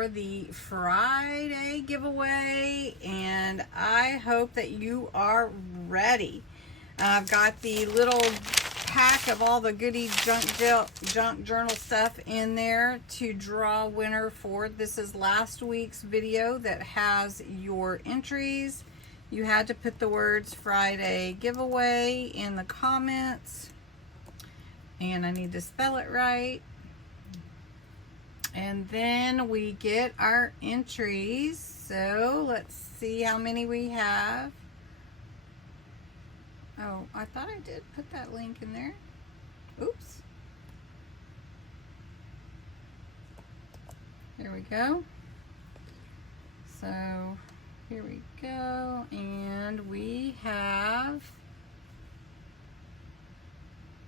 for the Friday giveaway, and I hope that you are ready. I've got the little pack of all the goody junk journal stuff in there to draw a winner for. This is last week's video that has your entries. You had to put the words Friday giveaway in the comments, and I need to spell it right. And then we get our entries. So let's see how many we have. Oh, I thought I did put that link in there. Oops. There we go. So here we go. And we have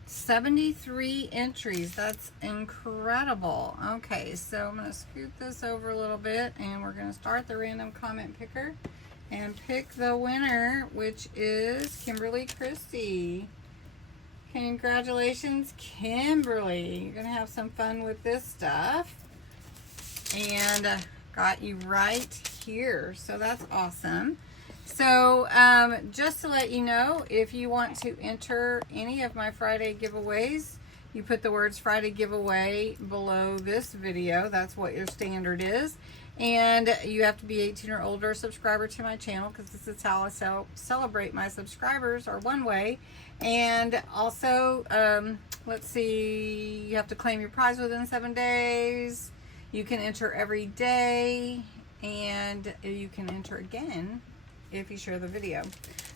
73 entries. That's incredible. Okay, so I'm going to scoot this over a little bit, and we're going to start the random comment picker and pick the winner, which is Kimberly Christie. Congratulations, Kimberly. You're going to have some fun with this stuff. And got you right here. So that's awesome. So just to let you know, if you want to enter any of my Friday giveaways, you put the words Friday giveaway below this video. That's what your standard is. And you have to be 18 or older, subscriber to my channel, because this is how I celebrate my subscribers, or one way. And also, let's see, you have to claim your prize within 7 days. You can enter every day, and you can enter again if you share the video.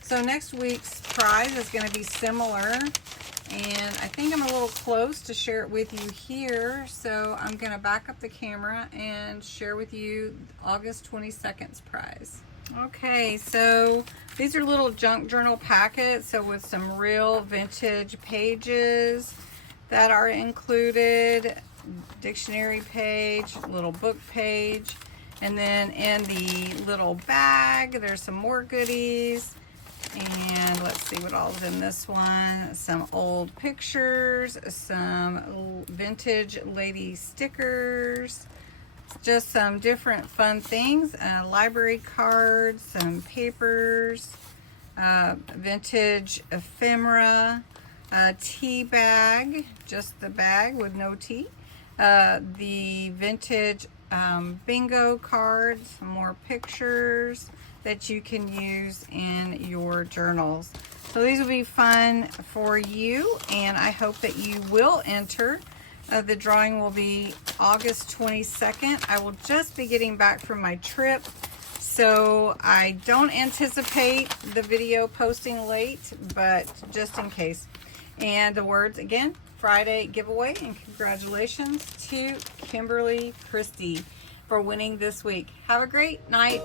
So next week's prize is going to be similar, and I think I'm a little close to share it with you here, so I'm going to back up the camera and share with you August 22nd's prize. Okay, so these are little junk journal packets, so with some real vintage pages that are included, dictionary page, little book page. And then in the little bag, there's some more goodies. And let's see what all is in this one. Some old pictures, some vintage lady stickers, just some different fun things. Library cards, some papers, vintage ephemera, a tea bag, just the bag with no tea. The vintage bingo cards, some more pictures that you can use in your journals. So these will be fun for you, and I hope that you will enter. The drawing will be August 22nd. I will just be getting back from my trip, so I don't anticipate the video posting late, but just in case. And the words again, Friday giveaway, and congratulations to Kimberly Christie for winning this week. Have a great night.